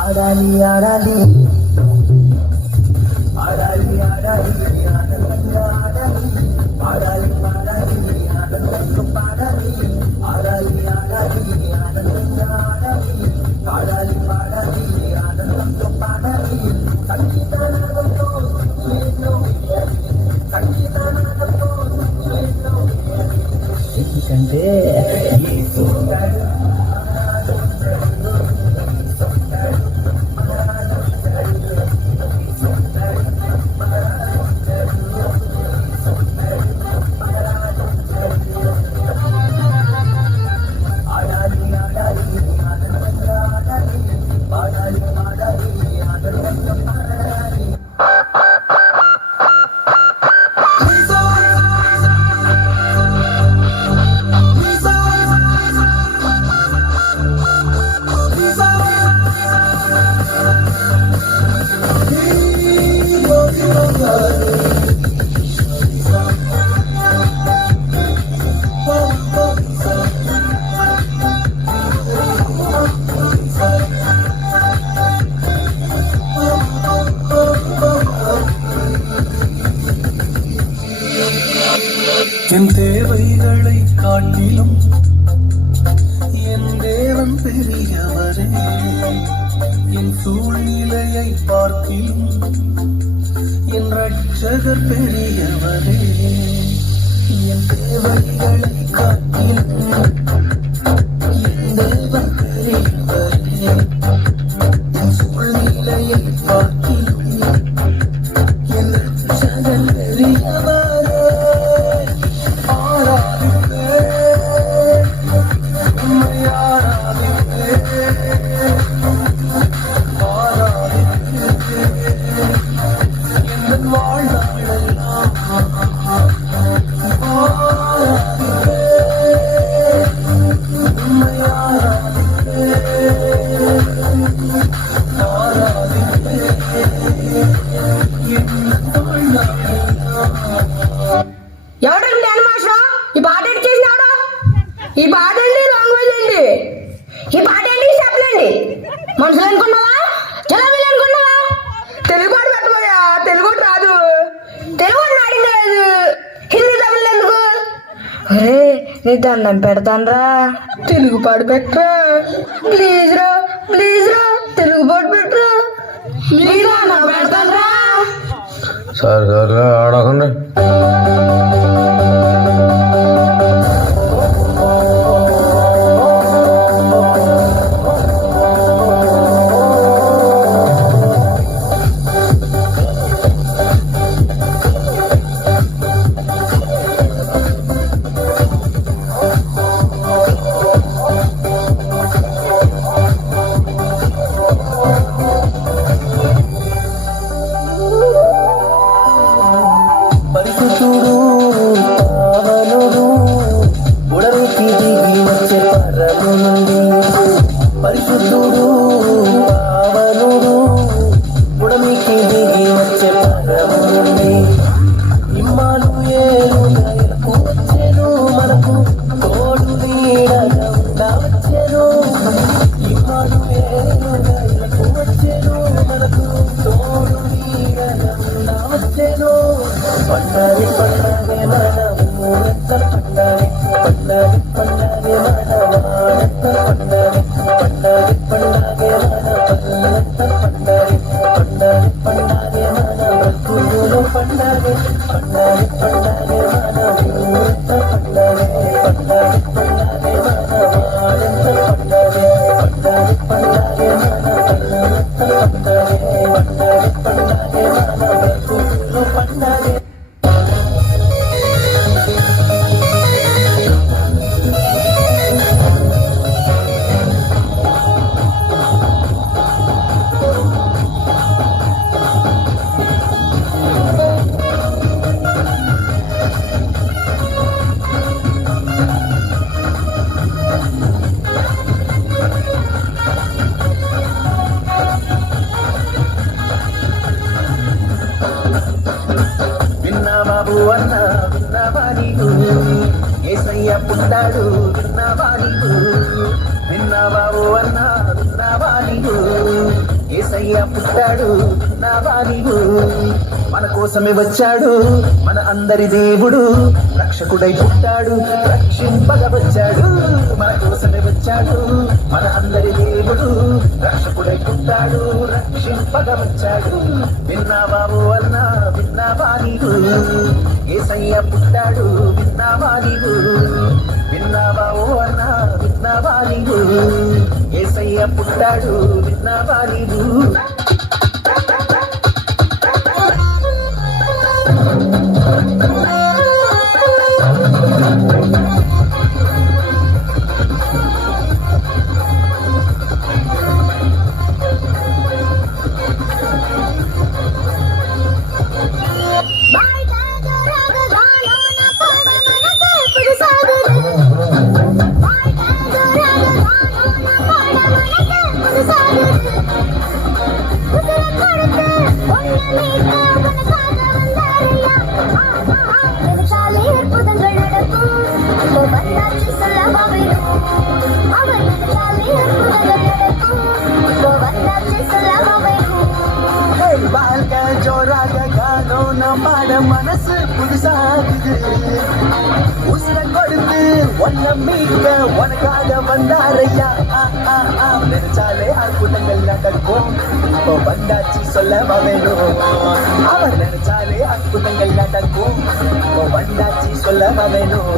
ఆడాలి ఆడాలి ఆడాలి ఆడాలి ఆనందంగా ఆడాలి ఆడాలి ఆడాలి ఆనందంగా పాడాలి ఆడాలి ఆడాలి ఆనందంగా ఆడాలి ఆడాలి ఆడాలి ఆనందంగా పాడాలి సంగీతానందంతో ఎన్నో వేయాలి సంగీతానందంతో ఎన్నో వేయాలి ఎందుకంటే ఈ సూత్రాలు என் தேவைகளை காட்டிலும் என் தேவன் பெரியவரே, என் சூழ்நிலையை பார்க்கிலும் என் ரட்சகர் பெரியவரே. என் தேவைகளை காட்டிலும் என் தேவன் பெரியவரே, என் சூழ்நிலையை பார்க்கிலும் என் ரட்சகர் பெரியவரே. ఎవడండి అనమాషం? ఈ పాట ఎట్ చేసినాడు? ఈ పాట అండి లాంగ్వేజ్ అండి. ఈ పాట ఏంటి చెప్పలేండి. మనుషులు అనుకున్నావా, జనాలు అనుకున్నావా? తెలుగు పాట పెట్టబోయా, తెలుగు రాదు, తెలుగు అడిగింది లేదు, హిందీ తమిళ ఎందుకు? అరే నీ దండం పెడతానరా, తెలుగు పాట పెట్టరా ప్లీజ్ రా, ప్లీజ్ రా, తెలుగు పాట పెట్టరా, నీ దండం పెడతానరా. సరే ఆడకండి. పుట్టాడు విన్నవాడికు విన్నావా ఓ అన్న విన్నావా నీవు యేసయ్య పుట్టాడు విన్నావా నీవు మన కోసమే వచ్చాడు మన అందరి దేవుడు రక్షకుడై పుట్టాడు రక్షింపగా వచ్చాడు మన కోసమే వచ్చాడు మన అందరి దేవుడు రక్షకుడై పుట్టాడు రక్షింపగా వచ్చాడు విన్నావా ఓ అన్న విన్నావా నీవు యేసయ్య పుట్టాడు విన్నావా నీవు విన్నావా ఓ అన్న విన్నావా నీవు యేసయ్య పుట్టాడు విన్నావా నీవు மனசு புதுசாகுது உசுர கொடுத்து ஒன்ன மீட்க உனக்காக வந்தாரையா நினைச்சாலே அற்புதங்கள் நடக்கும் இப்போ வந்தாச்சு சொல்ல வேணும் அவர் நினைச்சாலே அற்புதங்கள் நடக்கும் இப்போ வந்தாச்சு சொல்ல வேணும்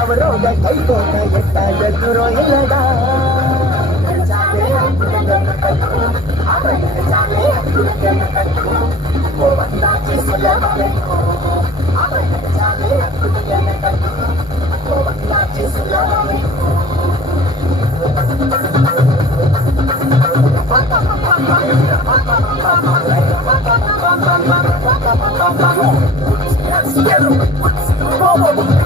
அவரோட கை போட்ட எட்டாய தூரம் இல்லடா Let's get 'em.